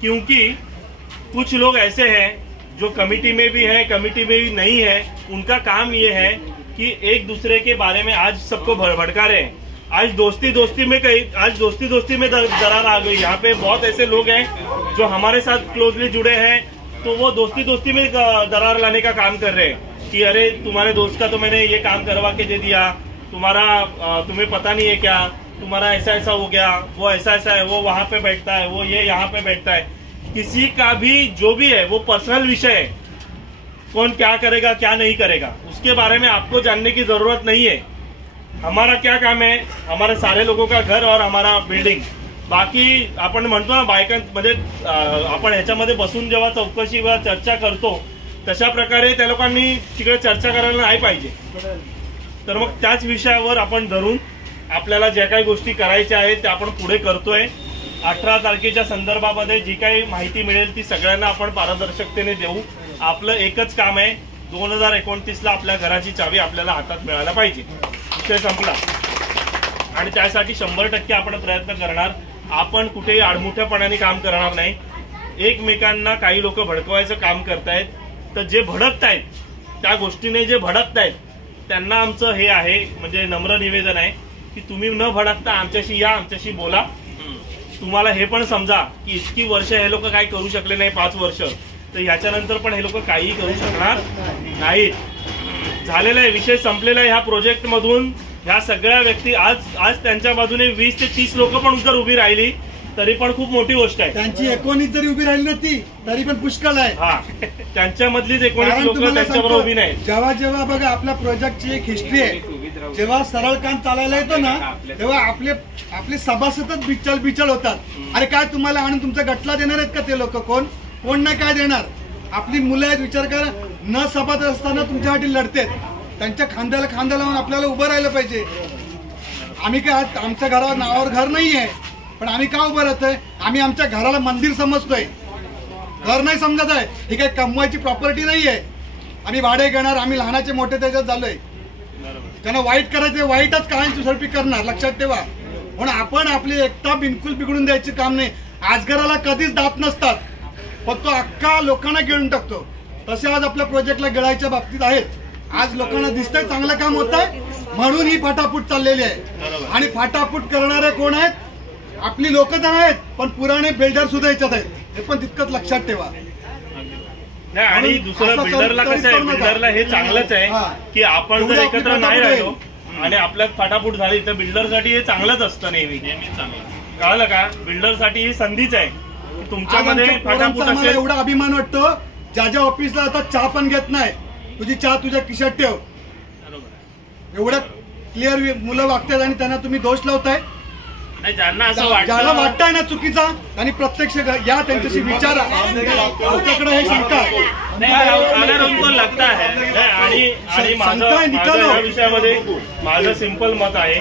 क्योंकि कुछ लोग ऐसे हैं जो कमेटी में भी है, कमेटी में भी नहीं है। उनका काम ये है कि एक दूसरे के बारे में आज सबको भड़का रहे हैं। आज दोस्ती दोस्ती में दरार आ गई। यहाँ पे बहुत ऐसे लोग हैं जो हमारे साथ क्लोजली जुड़े हैं, तो वो दोस्ती में दरार लाने का काम कर रहे हैं कि अरे तुम्हारे दोस्त का तो मैंने ये काम करवा के दे दिया, तुम्हें पता नहीं है क्या, तुम्हारा ऐसा हो गया, वो ऐसा है, वो वहां पे बैठता है, वो ये यहाँ पे बैठता है। किसी का भी जो भी है वो पर्सनल विषय है, कौन क्या करेगा क्या नहीं करेगा उसके बारे में आपको जानने की जरूरत नहीं है। हमारा क्या काम है, हमारे सारे लोगों का घर और हमारा बिल्डिंग। बाकी आपण म्हणतो ना बायकांमध्ये आपण ह्याच्यामध्ये बसून जेव्हा चौकशी व चर्चा करतो तशा प्रकारे त्या लोकांनी तिकडे चर्चा करायला नाही पाहिजे। तर मग त्याच विषयावर आपण धरून आपल्याला ज्या काही गोष्टी करायच्या आहेत त्या आपण पुढे करतोय। 18 तारखेच्या संदर्भामध्ये जी काही माहिती मिळेल ती सगळ्यांना आपण पारदर्शकतेने देऊ। आपलं एकच काम आहे, 2029 ला आपल्या घराची चावी आपल्याला हातात मिळायला पाहिजे, विषय संपला। आणि त्यासाठी 100% आपण प्रयत्न करणार। आपण कुठेही आडमुठ्यापणाने काम करणार नाही। एकमेकांना काही लोक भडकवायचं काम करतायत, तर जे भडकतायत त्या गोष्टीने जे भडकतायत त्यांना आमचं हे आहे म्हणजे नम्र निवेदन आहे की तुम्ही न भडकता आमच्याशी या, आमच्याशी बोला। तुम्हाला हे पण समजा की इतकी वर्ष हे लोक काय करू शकले नाही, 5 वर्ष, तर याच्यानंतर पण हे लोक काही करू शकणार नाहीत। झालेला आहे, विषय संपलेला आहे। ह्या प्रोजेक्ट मधून ह्या सगळ्या व्यक्ती आज त्यांच्या बाजूने 20 ते 30 लोक पण जर उभी राहिली तरी पण खूप मोठी गोष्ट आहे। त्यांची 19 जरी उभी राहिली नसती तरी पण पुष्कळ आहे। हा, त्यांच्यामधलीच 19 लोक त्यांच्याबरोबर उभी नाही। जेव्हा बघा आपल्या प्रोजेक्टची एक हिस्ट्री आहे, जेव्हा सरळ काम चालायला येतो ना तेव्हा आपले सभासदच बिचल होतात। अरे काय तुम्हाला आणून तुमचा गटला देणार आहेत का ते लोक? कोण नाही काय देणार। आपली मुलं आहेत, विचार करा, न सभासद असताना तुमच्यासाठी लढतेत, त्यांच्या खांद्याला लावून आपल्याला उभं राहिलं पाहिजे। आम्ही काय आमच्या घरावर नावावर घर नाहीये, पण आम्ही का उभं राहतोय? आम्ही आमच्या घराला मंदिर समजतोय, घर नाही समजत आहे। ही काही कमवायची प्रॉपर्टी नाहीये। आम्ही भाडे घेणार, आम्ही लहानाचे मोठे त्याच्यात झालोय। त्यांना वाईट करायचे, वाईटच कायम सरपी करणार, लक्षात ठेवा। म्हणून आपण आपली एकता बिलकुल बिघडून द्यायचे काम नाही। आजगराला कधीच दात नसतात, पण तो अख्खा लोकांना गिळून टाकतो। तसे आज आपल्या प्रोजेक्टला गिळायच्या बाबतीत आहेत। आज लोकांना दिसतंय चांगलं काम होत आहे म्हणून ही फाटाफूट चाललेली आहे। आणि फाटाफूट करणारे कोण आहेत? आपली लोक तर आहेत, पण पुराणे बिल्डर सुद्धा याच्यात आहेत, हे पण तितकंच लक्षात ठेवा। नाही, आणि दुसरं बिल्डरला कसं आहे, बिल्डरला हे चांगलंच आहे की आपण जर एकत्र नाही राहिलो आणि आपल्यात फाटाफूट झाली तर बिल्डरसाठी हे चांगलंच असतं नेहमी चांगलं। कळलं का? बिल्डरसाठी ही संधीच आहे की तुमच्यामध्ये फाटाफूट असेल। एवढा अभिमान वाटतो, ज्या ऑफिसला आता चहा पण घेत नाही, तुझी चहा तुझ्या खिशात ठेव। एवढं क्लिअर मुलं वागतात आणि त्यांना तुम्ही दोष लावताय। ज्यांना असं ज्याला वाटतंय ना चुकीचा, आणि प्रत्यक्ष या त्यांच्याशी विचारा। आमच्याकडे हे शंका लगता है। आणि माझ्या विषयामध्ये माझं सिंपल मत आहे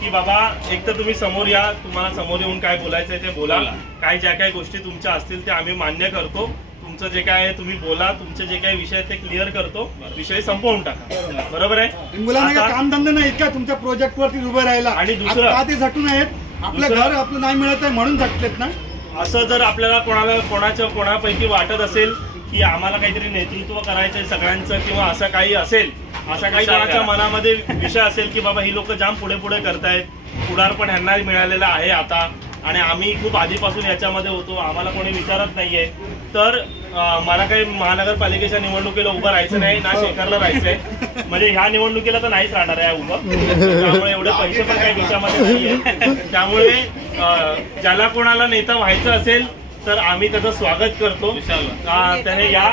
की बाबा एक तर तुम्ही समोर या, तुम्हाला समोर येऊन काय बोलायचंय ते बोला। काय ज्या काही गोष्टी तुमच्या असतील ते आम्ही मान्य करतो। तुमचं जे काय आहे तुम्ही बोला, तुमचे जे काही विषय ते क्लिअर करतो, विषय संपवून टाका। बरोबर आहे? मुलांना कामधंदा नाही का तुमच्या प्रोजेक्ट वरती उभं राहायला? आणि दुसरं ते झटून आहेत, आपलं घर आपलं नाही मिळत आहे म्हणून झटलेत ना। असं जर आपल्याला कोणापैकी वाटत असेल की आम्हाला काहीतरी नेतृत्व करायचंय सगळ्यांचं किंवा असं काही असेल, असा काही कोणाच्या मनामध्ये विषय असेल की बाबा ही लोक जाम पुढे करतायत, पुढारपण ह्यांना मिळालेलं आहे आता आणि आम्ही खूप आधीपासून याच्यामध्ये होतो, आम्हाला कोणी विचारत नाहीये, तर मला काही महानगरपालिकेच्या निवडणुकीला उभं राहायचं नाही ना, शेखरला राहायचंय। म्हणजे ह्या निवडणुकीला तर नाहीच राहणार आहे उभं, त्यामुळे एवढे पैसे पण काही खिशामध्ये नाहीये। त्यामुळे ज्याला कोणाला नेता व्हायचं असेल तर आम्ही त्याचं स्वागत करतो। त्याने या,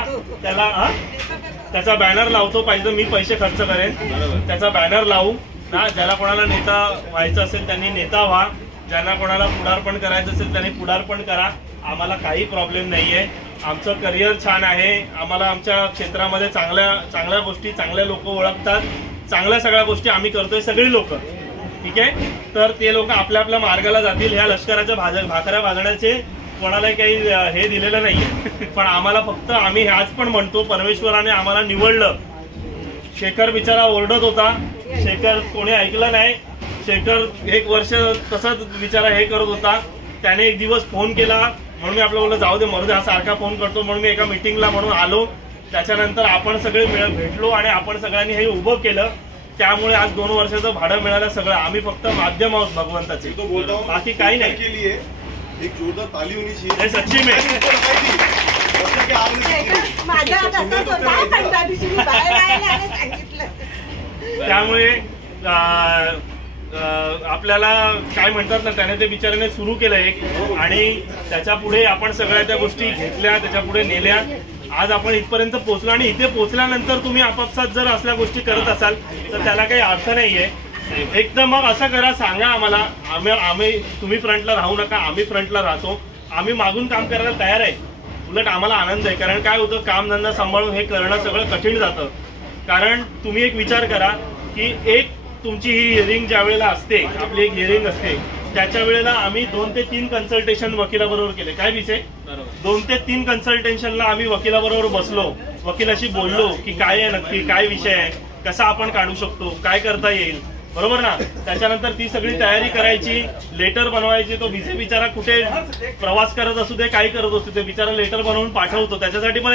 त्याचा बॅनर लावतो, पाहिजे मी पैसे खर्च करेन, त्याचा बॅनर लावू ना। ज्याला कोणाला नेता व्हायचं असेल त्यांनी नेता व्हा, ज्यांना कोणाला पुढारपण करायचं असेल त्यांनी पुढारपण करा। आम्हाला काही प्रॉब्लेम नाहीये, आमचं करिअर छान आहे, आम्हाला आमच्या क्षेत्रामध्ये चांगल्या गोष्टी, चांगले लोक ओळखतात, चांगल्या सगळ्या गोष्टी आम्ही करतोय सगळी लोक, ठीक आहे। तर ते लोक आपल्या मार्गाला जातील। ह्या लष्कराच्या भाकऱ्या भाजण्याचे कोणालाही काही हे दिलेलं नाहीये, पण आम्हाला फक्त आम्ही आज पण म्हणतो परमेश्वराने आम्हाला निवडलं। शेखर बिचारा ओरडत होता, शेखर कोणी ऐकलं नाही। शेखर 1 वर्ष तसाच बिचारा हे करत होता। त्याने एक दिवस फोन केला म्हणून मी आपलं बोललं जाऊ दे मरू दे, हा सारखा फोन करतो म्हणून मी एका मिटिंगला म्हणून आलो. त्याच्यानंतर आपण सगळे भेटलो आणि आपण सगळ्यांनी हे उभं केलं. त्यामुळे आज 2 वर्षाचं भाडं मिळालं सगळं. आम्ही फक्त माध्यम आहोत भगवंताचे, बाकी काही नाही. एक जोरदार ताली होनी चाहिए. हे सच्ची में त्यामुळे आपल्याला काय म्हणतात ना, त्याने ते बिचाराने सुरू केलं एक, आणि त्याच्या पुढे आपण सगळ्या त्या गोष्टी घेतल्या, त्याच्या पुढे नेल्या. आज आपण इथपर्यंत पोहोचलो आणि इथे पोहोचल्यानंतर तुम्ही आपापसात जर असल्या गोष्टी करत असाल तर त्याला काही अर्थ नाहीये. एकदम मग असं करा, सांगा आम्हाला, आम्ही तुम्ही फ्रंटला राहू नका, आम्ही फ्रंटला राहतो. आम्ही मागून काम करायला तयार आहे. उलट आम्हाला आनंद आहे. कारण काय होतं, कामधंदा सांभाळून हे करणं सगळं कठीण जातं. कारण तुम्ही एक विचार करा की एक तुमची ही हिअरिंग ज्या वेळेला असते, आपली एक हिअरिंग असते, त्याच्या वेळेला आम्ही 2 ते 3 कन्सल्टेशन वकिलाबरोबर केले. काय विषय, 2 ते 3 कन्सल्टेशनला आम्ही वकिलाबरोबर बसलो, वकिलाशी बोललो की काय आहे नक्की, काय विषय आहे, कसा आपण काढू शकतो, काय करता येईल, बरोबर ना. त्याच्यानंतर ती सगळी तयारी करायची, लेटर बनवायची. तो विजय बिचारा कुठे प्रवास करत असू दे, काही करत असू दे, बिचारा लेटर बनवून पाठवतो. त्याच्यासाठी पण